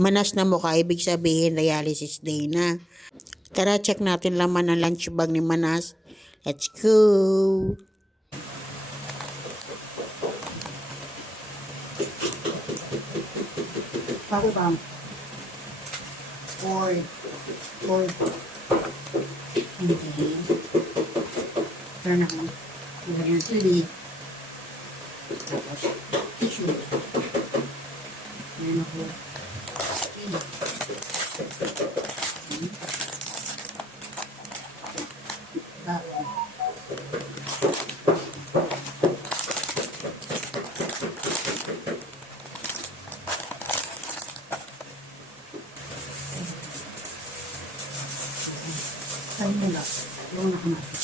Manas na mukha, ibig sabihin dialysis day na. Tara, check natin laman ng lunch bag ni Manas. Let's go! Bago ba? Four. Okay. Turn on. Lagyan ng tubig. Tapos, tissue. Ayan ako. Bawang. Kain mo lang. Yung nakamati.